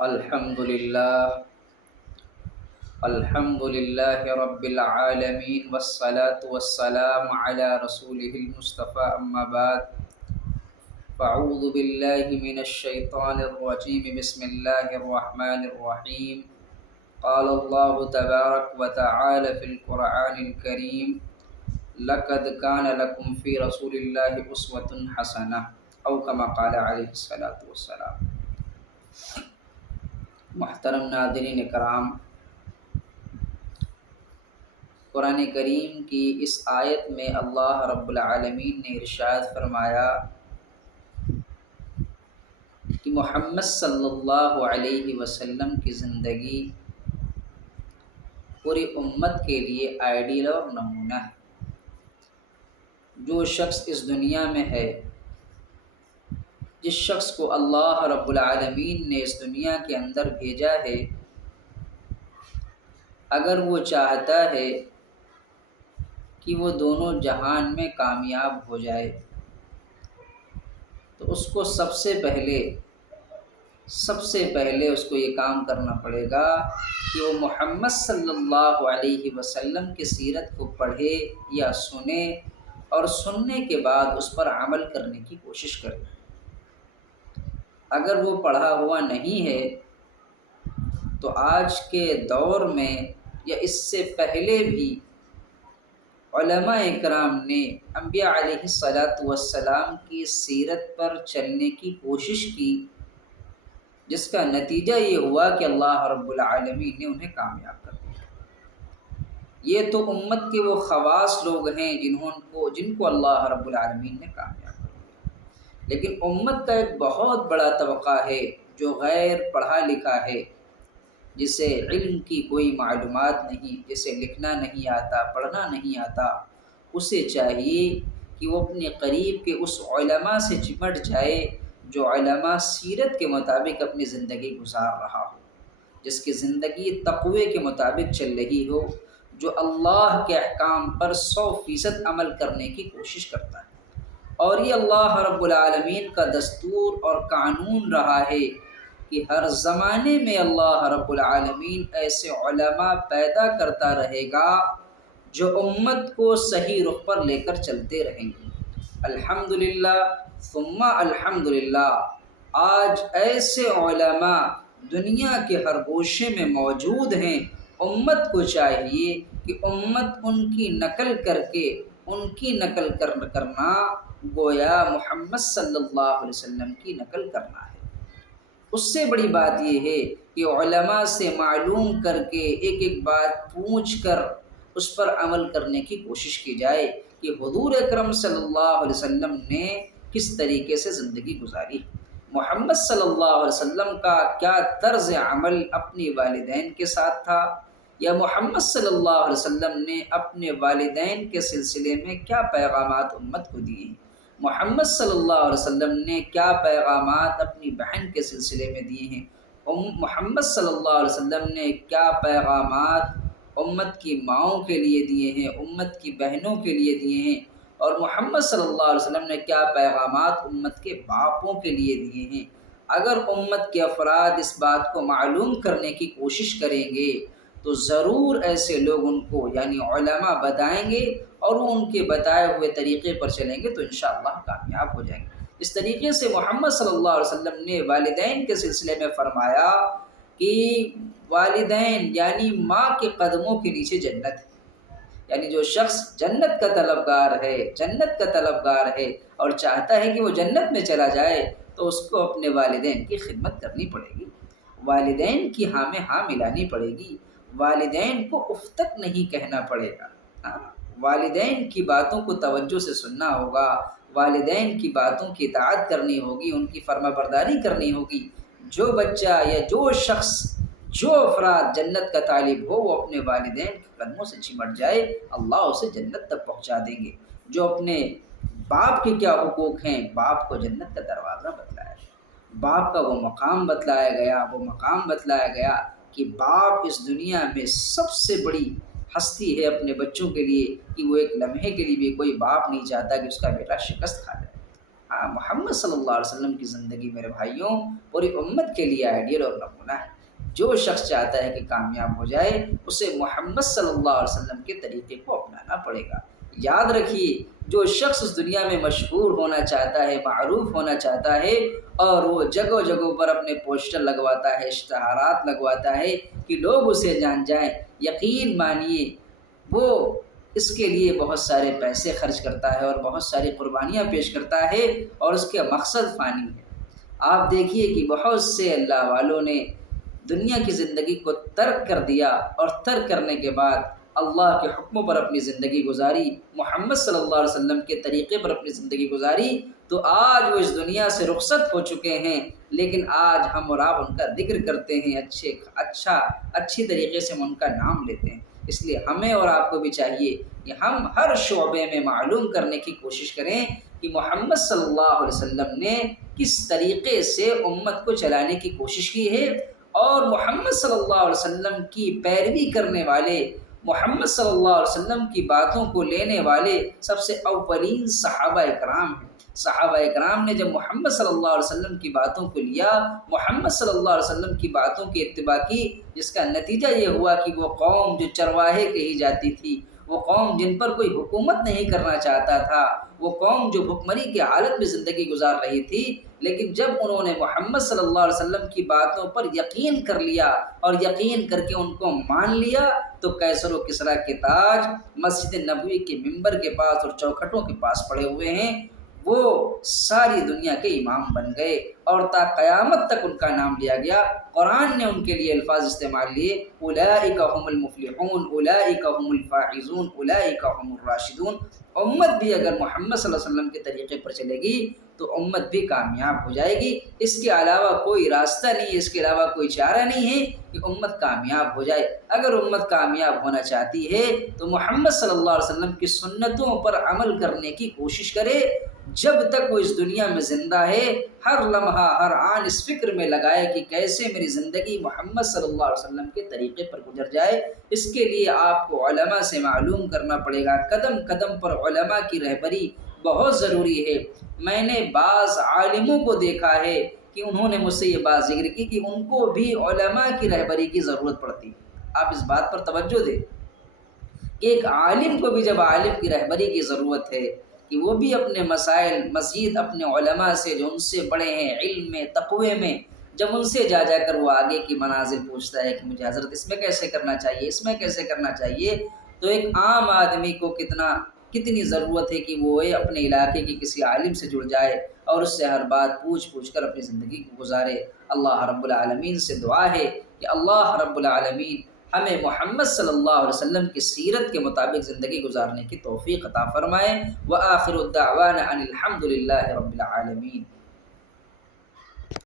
الحمد للہ رب العالمین والصلاة والسلام علی رسولہ المصطفى اما بعد فاعوذ باللہ من الشیطان الرجیم بسم اللہ الرحمن الرحیم قال اللہ تبارک وتعالی فی القرآن الکریم لقد کان لکم فی رسول اللہ اسوۃ حسنہ او کما قال علیہ الصلاۃ والسلام۔ محترم ناظرین کرام، قرآن کریم کی اس آیت میں اللہ رب العالمین نے ارشاد فرمایا کہ محمد صلی اللہ علیہ وسلم کی زندگی پوری امت کے لیے آئیڈیل اور نمونہ ہے۔ جو شخص اس دنیا میں ہے، جس شخص کو اللہ رب العالمین نے اس دنیا کے اندر بھیجا ہے، اگر وہ چاہتا ہے کہ وہ دونوں جہان میں کامیاب ہو جائے تو اس کو سب سے پہلے اس کو یہ کام کرنا پڑے گا کہ وہ محمد صلی اللہ علیہ وسلم کی سیرت کو پڑھے یا سنے، اور سننے کے بعد اس پر عمل کرنے کی کوشش کرے۔ اگر وہ پڑھا ہوا نہیں ہے تو آج کے دور میں یا اس سے پہلے بھی علماء اکرام نے انبیاء علیہ الصلاۃ والسلام کی سیرت پر چلنے کی کوشش کی، جس کا نتیجہ یہ ہوا کہ اللہ رب العالمین نے انہیں کامیاب کر دیا۔ یہ تو امت کے وہ خواص لوگ ہیں جن کو اللہ رب العالمین نے کامیاب کر دیا، لیکن امت کا ایک بہت بڑا طبقہ ہے جو غیر پڑھا لکھا ہے، جسے علم کی کوئی معلومات نہیں، جسے لکھنا نہیں آتا، پڑھنا نہیں آتا۔ اسے چاہیے کہ وہ اپنے قریب کے اس علماء سے چمٹ جائے جو علماء سیرت کے مطابق اپنی زندگی گزار رہا ہو، جس کی زندگی تقوی کے مطابق چل رہی ہو، جو اللہ کے احکام پر 100% عمل کرنے کی کوشش کرتا ہے۔ اور یہ اللہ رب العالمین کا دستور اور قانون رہا ہے کہ ہر زمانے میں اللہ رب العالمین ایسے علماء پیدا کرتا رہے گا جو امت کو صحیح رخ پر لے کر چلتے رہیں گے۔ الحمدللہ ثم الحمدللہ، آج ایسے علماء دنیا کے ہر گوشے میں موجود ہیں۔ امت کو چاہیے کہ امت ان کی نقل کرنا گویا محمد صلی اللہ علیہ وسلم کی نقل کرنا ہے۔ اس سے بڑی بات یہ ہے کہ علماء سے معلوم کر کے ایک ایک بات پوچھ کر اس پر عمل کرنے کی کوشش کی جائے کہ حضور اکرم صلی اللہ علیہ وسلم نے کس طریقے سے زندگی گزاری، محمد صلی اللہ علیہ وسلم کا کیا طرز عمل اپنی والدین کے ساتھ تھا، یا محمد صلی اللہ علیہ وسلم نے اپنے والدین کے سلسلے میں کیا پیغامات امت کو دیے، محمد صلی اللہ علیہ وسلم نے کیا پیغامات اپنی بہن کے سلسلے میں دیے ہیں، محمد صلی اللہ علیہ وسلم نے کیا پیغامات امت کی ماؤں کے لیے دیے ہیں، امت کی بہنوں کے لیے دیے ہیں، اور محمد صلی اللہ علیہ وسلم نے کیا پیغامات امت کے باپوں کے لیے دیے ہیں۔ اگر امت کے افراد اس بات کو معلوم کرنے کی کوشش کریں گے تو ضرور ایسے لوگ ان کو یعنی علماء بتائیں گے، اور وہ ان کے بتائے ہوئے طریقے پر چلیں گے تو انشاءاللہ کامیاب ہو جائیں گے۔ اس طریقے سے محمد صلی اللہ علیہ وسلم نے والدین کے سلسلے میں فرمایا کہ والدین یعنی ماں کے قدموں کے نیچے جنت ہے، یعنی جو شخص جنت کا طلبگار ہے اور چاہتا ہے کہ وہ جنت میں چلا جائے تو اس کو اپنے والدین کی خدمت کرنی پڑے گی، والدین کی ہاں میں ہاں ملانی پڑے گی، والدین کو اف تک نہیں کہنا پڑے گا، والدین کی باتوں کو توجہ سے سننا ہوگا، والدین کی باتوں کی اطاعت کرنی ہوگی، ان کی فرما برداری کرنی ہوگی۔ جو بچہ یا جو شخص، جو افراد جنت کا طالب ہو، وہ اپنے والدین کے قدموں سے چمٹ جائے، اللہ اسے جنت تک پہنچا دیں گے۔ جو اپنے باپ کے کیا حقوق ہیں، باپ کو جنت کا دروازہ بتلایا گیا، باپ کا وہ مقام بتلایا گیا کہ باپ اس دنیا میں سب سے بڑی ہستی ہے اپنے بچوں کے لیے، کہ وہ ایک لمحے کے لیے بھی کوئی باپ نہیں چاہتا کہ اس کا بیٹا شکست کھا جائے۔ ہاں محمد صلی اللہ علیہ وسلم کی زندگی میرے بھائیوں پوری امت کے لیے آئیڈیل اور نمونہ ہے۔ جو شخص چاہتا ہے کہ کامیاب ہو جائے اسے محمد صلی اللہ علیہ وسلم کے طریقے کو اپنانا پڑے گا۔ یاد رکھیے، جو شخص اس دنیا میں مشہور ہونا چاہتا ہے، معروف ہونا چاہتا ہے، اور وہ جگہ جگہوں پر اپنے پوسٹر لگواتا ہے، اشتہارات لگواتا ہے کہ لوگ اسے جان جائیں، یقین مانیے وہ اس کے لیے بہت سارے پیسے خرچ کرتا ہے اور بہت ساری قربانیاں پیش کرتا ہے، اور اس کے مقصد فانی ہے۔ آپ دیکھیے کہ بہت سے اللہ والوں نے دنیا کی زندگی کو ترک کر دیا، اور ترک کرنے کے بعد اللہ کے حکموں پر اپنی زندگی گزاری، محمد صلی اللہ علیہ وسلم کے طریقے پر اپنی زندگی گزاری، تو آج وہ اس دنیا سے رخصت ہو چکے ہیں، لیکن آج ہم اور آپ ان کا ذکر کرتے ہیں، اچھی طریقے سے ہم ان کا نام لیتے ہیں۔ اس لیے ہمیں اور آپ کو بھی چاہیے کہ ہم ہر شعبے میں معلوم کرنے کی کوشش کریں کہ محمد صلی اللہ علیہ وسلم نے کس طریقے سے امت کو چلانے کی کوشش کی ہے، اور محمد صلی اللہ علیہ وسلم کی پیروی کرنے والے، محمد صلی اللہ علیہ وسلم کی باتوں کو لینے والے سب سے اولین صحابہ اکرام ہیں۔ صحابہ اکرام نے جب محمد صلی اللہ علیہ وسلم کی باتوں کو لیا، محمد صلی اللہ علیہ وسلم کی باتوں کی اتباع کی، جس کا نتیجہ یہ ہوا کہ وہ قوم جو چرواہے کہی جاتی تھی، وہ قوم جن پر کوئی حکومت نہیں کرنا چاہتا تھا، وہ قوم جو بھکمری کی حالت میں زندگی گزار رہی تھی، لیکن جب انہوں نے محمد صلی اللہ علیہ وسلم کی باتوں پر یقین کر لیا اور یقین کر کے ان کو مان لیا، تو کیسر و کسریٰ کے تاج مسجد نبوی کے ممبر کے پاس اور چوکھٹوں کے پاس پڑے ہوئے ہیں، وہ ساری دنیا کے امام بن گئے، اور تا قیامت تک ان کا نام لیا گیا۔ قرآن نے ان کے لیے الفاظ استعمال لیے، اولئک هم المفلحون، اولئک هم الفائزون، اولئک هم الراشدون۔ امت بھی اگر محمد صلی اللہ علیہ وسلم کے طریقے پر چلے گی تو امت بھی کامیاب ہو جائے گی۔ اس کے علاوہ کوئی راستہ نہیں ہے، اس کے علاوہ کوئی چارہ نہیں ہے کہ امت کامیاب ہو جائے۔ اگر امت کامیاب ہونا چاہتی ہے تو محمد صلی اللہ علیہ وسلم کی سنتوں پر عمل کرنے کی کوشش کرے۔ جب تک وہ اس دنیا میں زندہ ہے، ہر لمحہ ہر آن اس فکر میں لگائے کہ کیسے میری زندگی محمد صلی اللہ علیہ وسلم کے طریقے پر گزر جائے۔ اس کے لیے آپ کو علماء سے معلوم کرنا پڑے گا، قدم قدم پر علماء کی رہبری بہت ضروری ہے۔ میں نے بعض عالموں کو دیکھا ہے کہ انہوں نے مجھ سے یہ بات ذکر کی کہ ان کو بھی علماء کی رہبری کی ضرورت پڑتی ہے۔ آپ اس بات پر توجہ دیں کہ ایک عالم کو بھی جب عالم کی رہبری کی ضرورت ہے کہ وہ بھی اپنے مسائل مزید اپنے علماء سے جو ان سے بڑے ہیں علم میں، تقوی میں، جب ان سے جا کر وہ آگے کی منازل پوچھتا ہے کہ مجھے حضرت اس میں کیسے کرنا چاہیے، اس میں کیسے کرنا چاہیے، تو ایک عام آدمی کو کتنی ضرورت ہے کہ وہ اپنے علاقے کے کسی عالم سے جڑ جائے اور اس سے ہر بات پوچھ کر اپنی زندگی کو گزارے۔ اللہ رب العالمین سے دعا ہے کہ اللہ رب العالمین ہمیں محمد صلی اللہ علیہ وسلم کی سیرت کے مطابق زندگی گزارنے کی توفیق عطا فرمائے۔ وآخر الدعوانا ان الحمد للہ رب العالمین۔